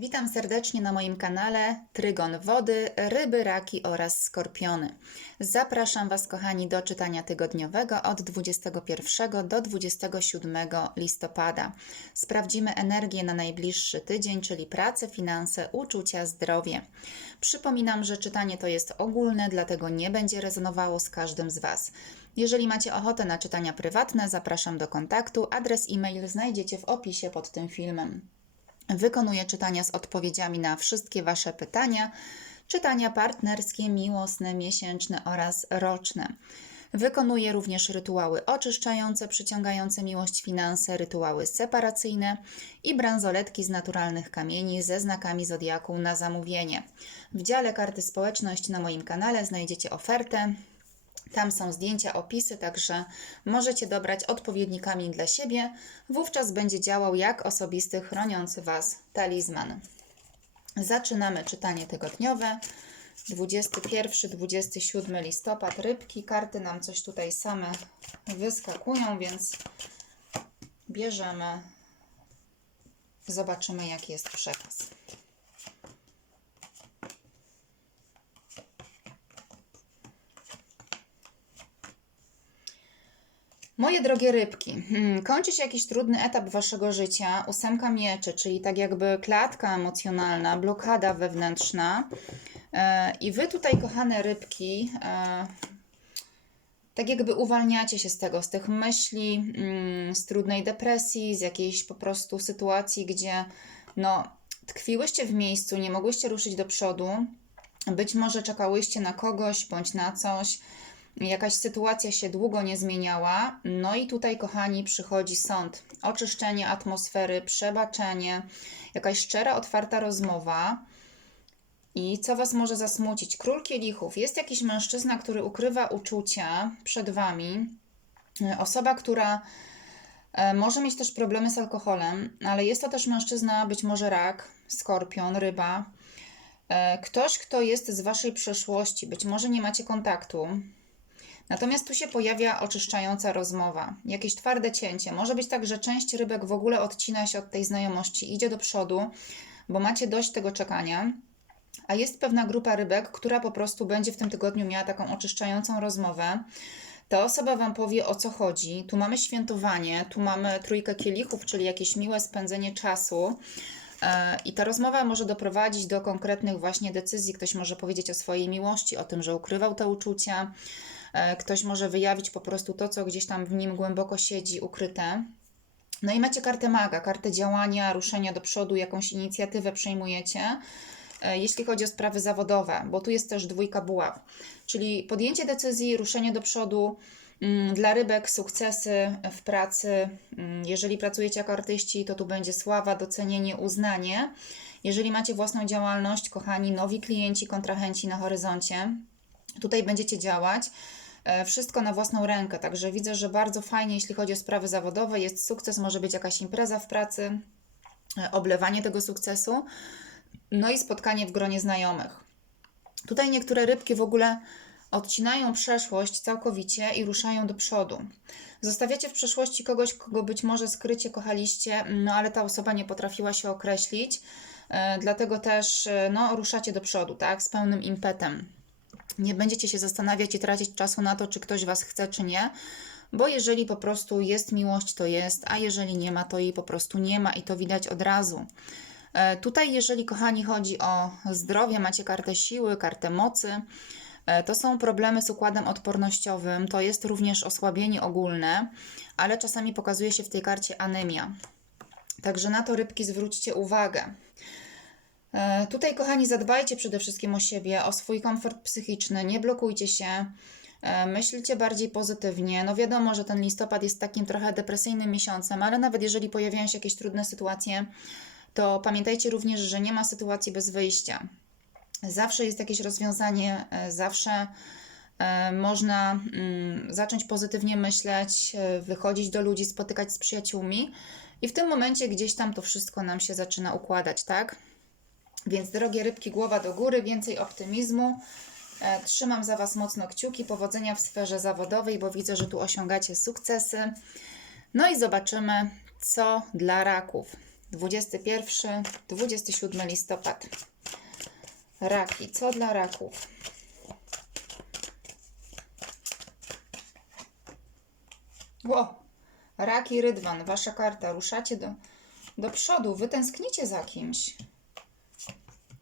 Witam serdecznie na moim kanale Trygon Wody, Ryby, Raki oraz Skorpiony. Zapraszam Was, kochani, do czytania tygodniowego od 21 do 27 listopada. Sprawdzimy energię na najbliższy tydzień, czyli pracę, finanse, uczucia, zdrowie. Przypominam, że czytanie to jest ogólne, dlatego nie będzie rezonowało z każdym z Was. Jeżeli macie ochotę na czytania prywatne, zapraszam do kontaktu. Adres e-mail znajdziecie w opisie pod tym filmem. Wykonuję czytania z odpowiedziami na wszystkie Wasze pytania, czytania partnerskie, miłosne, miesięczne oraz roczne. Wykonuję również rytuały oczyszczające, przyciągające miłość, finanse, rytuały separacyjne i bransoletki z naturalnych kamieni ze znakami zodiaku na zamówienie. W dziale karty społeczność na moim kanale znajdziecie ofertę. Tam są zdjęcia, opisy, także możecie dobrać odpowiedni kamień dla siebie. Wówczas będzie działał jak osobisty, chroniący Was talizman. Zaczynamy czytanie tygodniowe. 21-27 listopad. Rybki, karty nam coś tutaj same wyskakują, więc bierzemy. Zobaczymy, jaki jest przekaz. Moje drogie rybki, hmm, kończy się jakiś trudny etap waszego życia, ósemka mieczy, czyli tak jakby klatka emocjonalna, blokada wewnętrzna. E, I wy tutaj, kochane rybki, e, tak jakby uwalniacie się z tego, z tych myśli, mm, z trudnej depresji, z jakiejś po prostu sytuacji, gdzie no, tkwiłyście w miejscu, nie mogłyście ruszyć do przodu. Być może czekałyście na kogoś bądź na coś jakaś sytuacja się długo nie zmieniała. No i tutaj, kochani, przychodzi sąd, oczyszczenie atmosfery, przebaczenie, jakaś szczera, otwarta rozmowa. I co Was może zasmucić? Król kielichów. Jest jakiś mężczyzna, który ukrywa uczucia przed Wami. Osoba, która e, może mieć też problemy z alkoholem, ale jest to też mężczyzna, być może rak, skorpion, ryba. E, ktoś, kto jest z Waszej przeszłości, być może nie macie kontaktu, Natomiast tu się pojawia oczyszczająca rozmowa, jakieś twarde cięcie. Może być tak, że część rybek w ogóle odcina się od tej znajomości, idzie do przodu, bo macie dość tego czekania. A jest pewna grupa rybek, która po prostu będzie w tym tygodniu miała taką oczyszczającą rozmowę. Ta osoba Wam powie o co chodzi. Tu mamy świętowanie, tu mamy trójkę kielichów, czyli jakieś miłe spędzenie czasu. E, I ta rozmowa może doprowadzić do konkretnych właśnie decyzji. Ktoś może powiedzieć o swojej miłości, o tym, że ukrywał te uczucia. E, ktoś może wyjawić po prostu to, co gdzieś tam w nim głęboko siedzi, ukryte. No i macie kartę maga, kartę działania, ruszenia do przodu, jakąś inicjatywę przejmujecie, e, jeśli chodzi o sprawy zawodowe, bo tu jest też dwójka buław, czyli podjęcie decyzji, ruszenie do przodu, mm, dla rybek sukcesy w pracy. Mm, jeżeli pracujecie jako artyści, to tu będzie sława, docenienie, uznanie. Jeżeli macie własną działalność, kochani, nowi klienci, kontrahenci na horyzoncie, tutaj będziecie działać. E, wszystko na własną rękę. Także widzę, że bardzo fajnie, jeśli chodzi o sprawy zawodowe, jest sukces, może być jakaś impreza w pracy, e, oblewanie tego sukcesu, no i spotkanie w gronie znajomych. Tutaj niektóre rybki w ogóle odcinają przeszłość całkowicie i ruszają do przodu. Zostawiacie w przeszłości kogoś, kogo być może skrycie kochaliście, no ale ta osoba nie potrafiła się określić, e, dlatego też no, ruszacie do przodu, tak, z pełnym impetem. Nie będziecie się zastanawiać i tracić czasu na to, czy ktoś Was chce, czy nie, bo jeżeli po prostu jest miłość, to jest, a jeżeli nie ma, to jej po prostu nie ma i to widać od razu. E, tutaj, jeżeli kochani chodzi o zdrowie, macie kartę siły, kartę mocy. E, to są problemy z układem odpornościowym, to jest również osłabienie ogólne, ale czasami pokazuje się w tej karcie anemia. Także na to rybki zwróćcie uwagę. E, tutaj, kochani, zadbajcie przede wszystkim o siebie, o swój komfort psychiczny, nie blokujcie się, e, myślcie bardziej pozytywnie. No wiadomo, że ten listopad jest takim trochę depresyjnym miesiącem, ale nawet jeżeli pojawiają się jakieś trudne sytuacje, to pamiętajcie również, że nie ma sytuacji bez wyjścia. Zawsze jest jakieś rozwiązanie, e, zawsze można mm, zacząć pozytywnie myśleć, wychodzić do ludzi, spotykać z przyjaciółmi i w tym momencie gdzieś tam to wszystko nam się zaczyna układać, tak? Więc drogie rybki, głowa do góry, więcej optymizmu. E, trzymam za Was mocno kciuki, powodzenia w sferze zawodowej, bo widzę, że tu osiągacie sukcesy. No i zobaczymy, co dla raków. 21, 27 listopad. Raki. Co dla raków? Ło! Raki Rydwan, wasza karta. Ruszacie do, do przodu. Wy tęsknicie za kimś.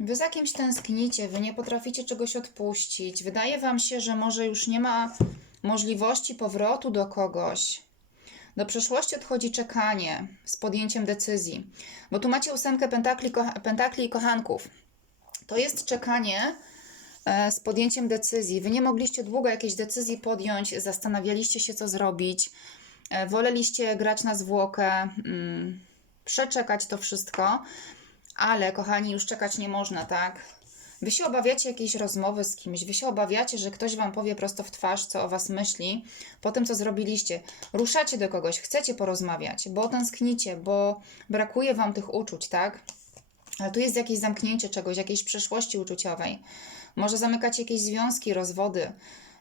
Wy za kimś tęsknicie, wy nie potraficie czegoś odpuścić. Wydaje wam się, że może już nie ma możliwości powrotu do kogoś. Do przeszłości odchodzi czekanie z podjęciem decyzji. Bo tu macie ósemkę pentakli, kocha- pentakli i kochanków. To jest czekanie e, z podjęciem decyzji. Wy nie mogliście długo jakiejś decyzji podjąć, zastanawialiście się, co zrobić. E, Woleliście grać na zwłokę, mm, przeczekać to wszystko, ale kochani, już czekać nie można, tak? Wy się obawiacie jakiejś rozmowy z kimś, wy się obawiacie, że ktoś wam powie prosto w twarz, co o was myśli, po tym, co zrobiliście. Ruszacie do kogoś, chcecie porozmawiać, bo tęsknicie, bo brakuje wam tych uczuć, tak? Ale tu jest jakieś zamknięcie czegoś, jakiejś przeszłości uczuciowej. Może zamykacie jakieś związki, rozwody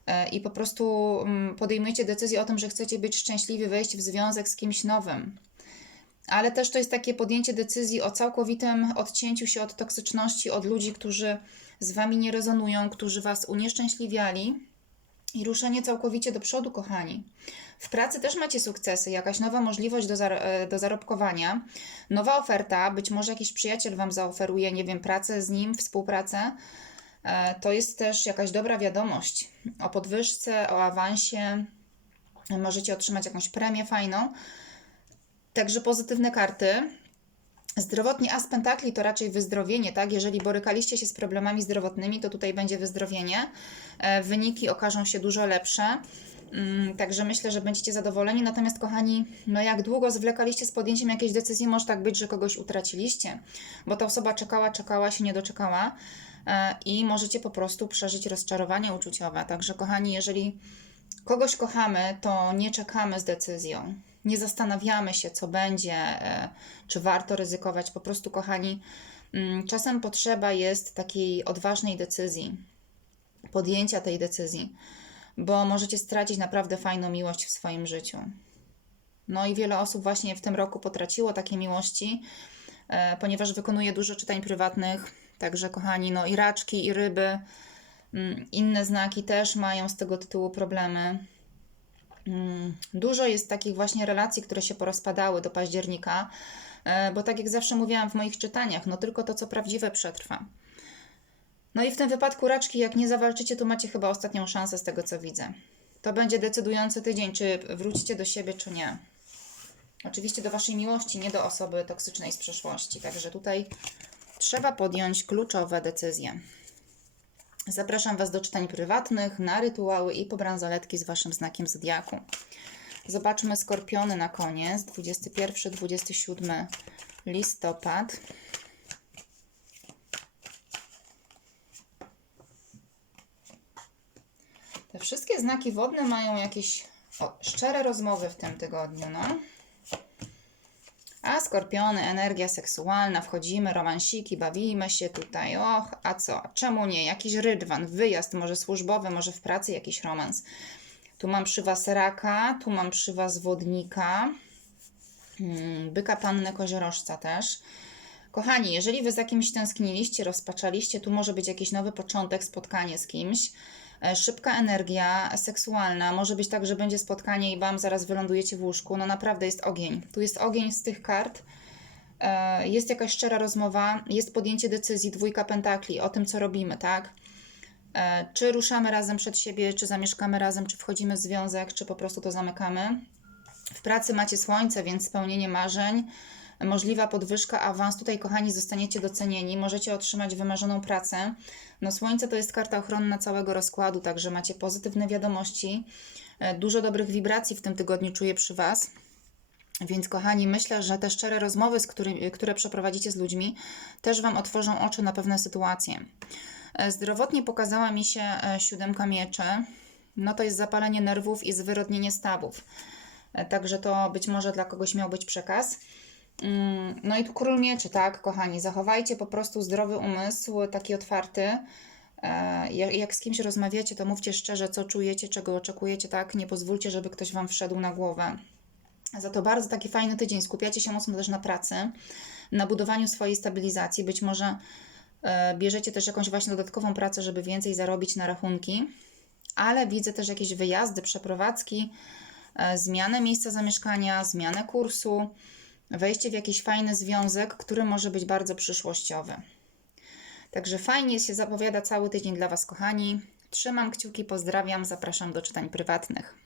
e, i po prostu mm, podejmujecie decyzję o tym, że chcecie być szczęśliwi, wejść w związek z kimś nowym. Ale też to jest takie podjęcie decyzji o całkowitym odcięciu się od toksyczności, od ludzi, którzy z wami nie rezonują, którzy was unieszczęśliwiali i ruszenie całkowicie do przodu, kochani. W pracy też macie sukcesy, jakaś nowa możliwość do, zar- e, do zarobkowania, nowa oferta, być może jakiś przyjaciel Wam zaoferuje, nie wiem, pracę z nim, współpracę. E, To jest też jakaś dobra wiadomość o podwyżce, o awansie. Możecie otrzymać jakąś premię fajną. Także pozytywne karty. Zdrowotnie as pentakli to raczej wyzdrowienie, tak? Jeżeli borykaliście się z problemami zdrowotnymi, to tutaj będzie wyzdrowienie. E, Wyniki okażą się dużo lepsze. Mm, Także myślę, że będziecie zadowoleni. Natomiast, kochani, no jak długo zwlekaliście z podjęciem jakiejś decyzji, może tak być, że kogoś utraciliście, bo ta osoba czekała, czekała, się nie doczekała e, i możecie po prostu przeżyć rozczarowanie uczuciowe. Także, kochani, jeżeli kogoś kochamy, to nie czekamy z decyzją. Nie zastanawiamy się, co będzie, e, czy warto ryzykować. Po prostu, kochani, mm, czasem potrzeba jest takiej odważnej decyzji, podjęcia tej decyzji, bo możecie stracić naprawdę fajną miłość w swoim życiu. No i wiele osób właśnie w tym roku potraciło takie miłości, e, ponieważ wykonuje dużo czytań prywatnych. Także, kochani, no i raczki, i ryby, inne znaki też mają z tego tytułu problemy. Mm, Dużo jest takich właśnie relacji, które się porozpadały do października, e, bo tak jak zawsze mówiłam w moich czytaniach, no tylko to, co prawdziwe przetrwa. No i w tym wypadku raczki, jak nie zawalczycie, to macie chyba ostatnią szansę z tego, co widzę. To będzie decydujący tydzień, czy wrócicie do siebie, czy nie. Oczywiście do waszej miłości, nie do osoby toksycznej z przeszłości. Także tutaj trzeba podjąć kluczowe decyzje. Zapraszam Was do czytań prywatnych, na rytuały i po bransoletki z Waszym znakiem zodiaku. Zobaczmy skorpiony na koniec. 21-27 listopad. Te wszystkie znaki wodne mają jakieś o, szczere rozmowy w tym tygodniu, no. A skorpiony, energia seksualna, wchodzimy, romansiki, bawimy się tutaj. Och, a co? Czemu nie? Jakiś rydwan, wyjazd, może służbowy, może w pracy jakiś romans. Tu mam przy Was raka, tu mam przy Was wodnika, hmm, byka pannę koziorożca też. Kochani, jeżeli Wy za kimś tęskniliście, rozpaczaliście, tu może być jakiś nowy początek, spotkanie z kimś. E, Szybka energia seksualna, może być tak, że będzie spotkanie i bam, zaraz wylądujecie w łóżku. No naprawdę jest ogień. Tu jest ogień z tych kart. E, Jest jakaś szczera rozmowa, jest podjęcie decyzji, dwójka pentakli o tym, co robimy, tak? E, Czy ruszamy razem przed siebie, czy zamieszkamy razem, czy wchodzimy w związek, czy po prostu to zamykamy. W pracy macie słońce, więc spełnienie marzeń, możliwa podwyżka, awans. Tutaj, kochani, zostaniecie docenieni, możecie otrzymać wymarzoną pracę. No, słońce to jest karta ochronna całego rozkładu, także macie pozytywne wiadomości. E, Dużo dobrych wibracji w tym tygodniu czuję przy Was. Więc, kochani, myślę, że te szczere rozmowy, z które przeprowadzicie z ludźmi, też Wam otworzą oczy na pewne sytuacje. E, Zdrowotnie pokazała mi się e, siódemka mieczy. No to jest zapalenie nerwów i zwyrodnienie stawów. Także to być może dla kogoś miał być przekaz. Mm, No i tu król mieczy, tak, kochani. Zachowajcie po prostu zdrowy umysł, taki otwarty. E, Jak, z kimś rozmawiacie, to mówcie szczerze, co czujecie, czego oczekujecie, tak? Nie pozwólcie, żeby ktoś Wam wszedł na głowę. Za to bardzo taki fajny tydzień. Skupiacie się mocno też na pracy. na budowaniu swojej stabilizacji. Być może e, bierzecie też jakąś właśnie dodatkową pracę, żeby więcej zarobić na rachunki, ale widzę też jakieś wyjazdy, przeprowadzki, e, zmianę miejsca zamieszkania, zmianę kursu, wejście w jakiś fajny związek, który może być bardzo przyszłościowy. Także fajnie się zapowiada cały tydzień dla Was, kochani. Trzymam kciuki, pozdrawiam, zapraszam do czytań prywatnych.